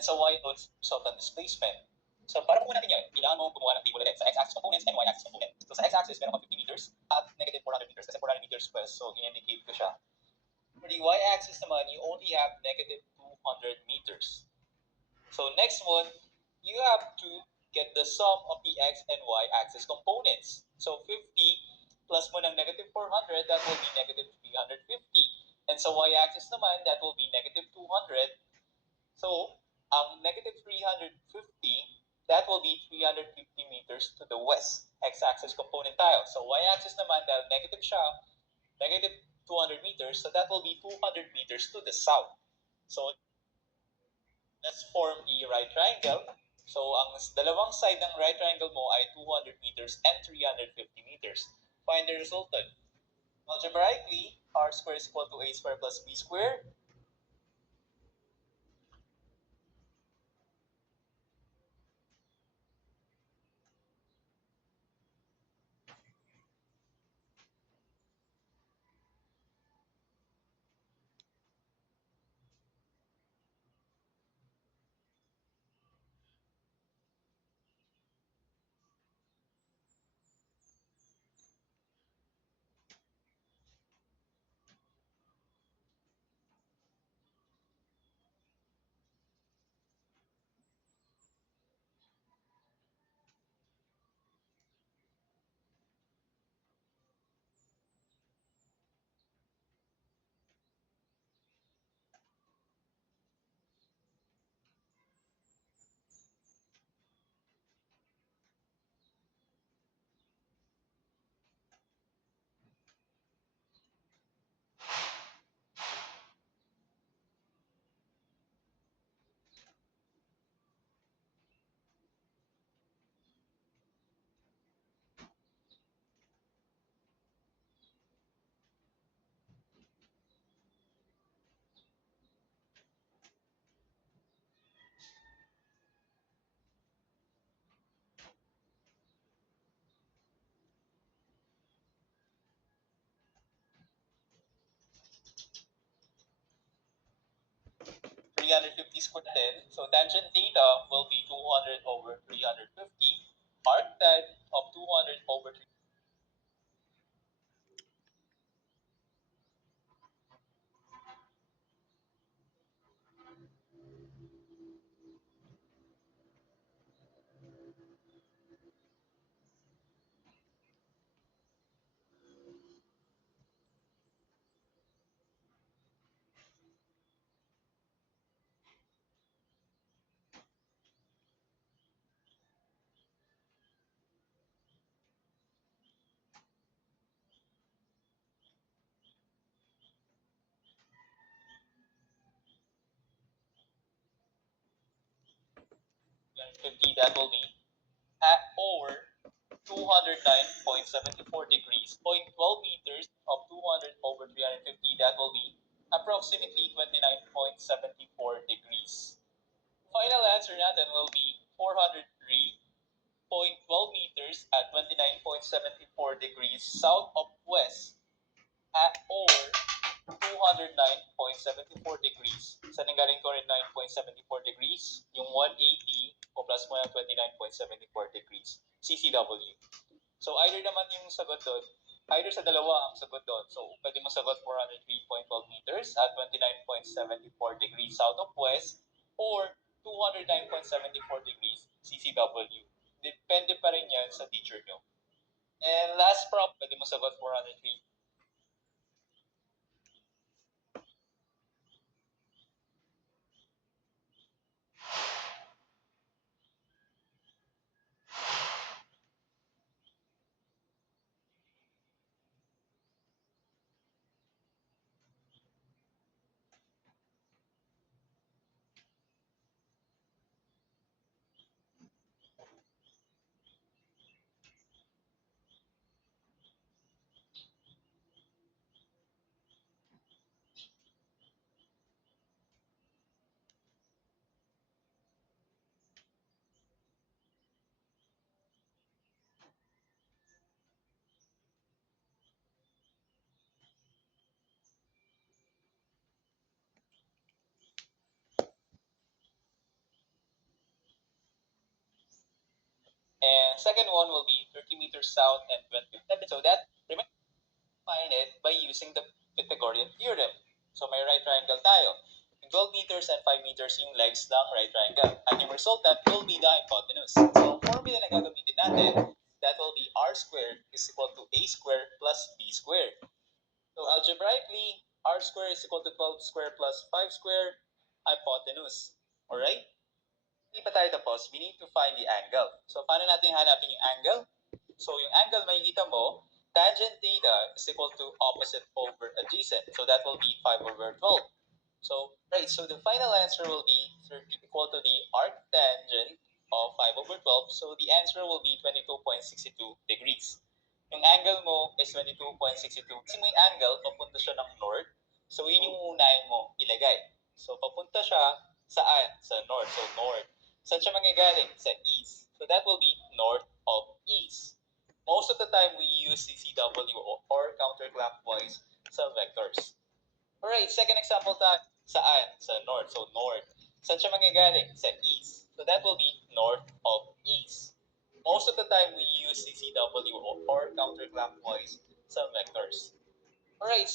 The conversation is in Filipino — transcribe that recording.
And sa y loads resultant displacement. So para po natin yan, kailangan mo gumawa ng table ulit sa x-axis components and y-axis component. So sa x-axis, meron ka 50 meters at negative 400 meters kasi 400 meters squares. So in-indicate ko siya. For the y-axis naman, you only have negative 200 meters. So next one, you have to get the sum of the x and y-axis components. So 50 plus mo ng negative 400, that will be negative 350. And sa y-axis naman, that will be negative 200. So, ang negative 350, that will be 350 meters to the west. X-axis component tayo. So, y-axis naman, dahil negative siya, negative 200 meters, so that will be 200 meters to the south. So, let's form the right triangle. So, ang dalawang side ng right triangle mo ay 200 meters and 350 meters. Find the resultant. Algebraically, r squared is equal to a squared plus b squared. Squared then, so tangent theta will be 200 over 350. Arc tan of 200 over 350. That will be at or 209.74 degrees. 0.12 meters of 200 over 350, that will be approximately 29.74 degrees. Final answer natin will be 403.12 meters at 29.74 degrees south of west at or 209.74 degrees. Saan nanggaling 209.74 degrees? Yung 180 o plus mo ng 29.74 degrees. CCW. So either naman yung sagot doon, either sa dalawa ang sagot doon. So pwede mo sagot 403.12 meters at 29.74 degrees south of west or 209.74 degrees CCW. Depende pa rin yan sa teacher nyo. And last prop, pwede mo sagot 403. And second one will be 30 meters south and 27. So that find it by using the Pythagorean theorem. So may right triangle tayo. Yung 12 meters and 5 meters yung legs ng right triangle. At yung resultant will be the hypotenuse. So formula na gagamitin natin, that will be r squared is equal to a squared plus b squared. So algebraically, r squared is equal to 12 squared plus 5 squared hypotenuse. Alright? Hindi pa tayo tapos, we need to find the angle. So paano natin hanapin yung angle? So yung angle makikita mo, tangent theta is equal to opposite over adjacent. So that will be 5 over 12. So, right, so the final answer will be 30 equal to the arctangent of 5 over 12. So the answer will be 22.62 degrees. Yung angle mo is 22.62. Kasi mo yung angle, papunta siya ng north. So yun yung unahin mo ilagay. So papunta siya saan? Sa north. So north. Saan siya mangyagaling? Sa east. So that will be north of east. Most of the time, we use CCW or counterclockwise sa vectors. Alright, second example tayo. Saan? Sa north. So north. Saan siya mangyagaling? Sa east. So that will be north of east. Most of the time, we use CCW or counterclockwise sa vectors. Alright,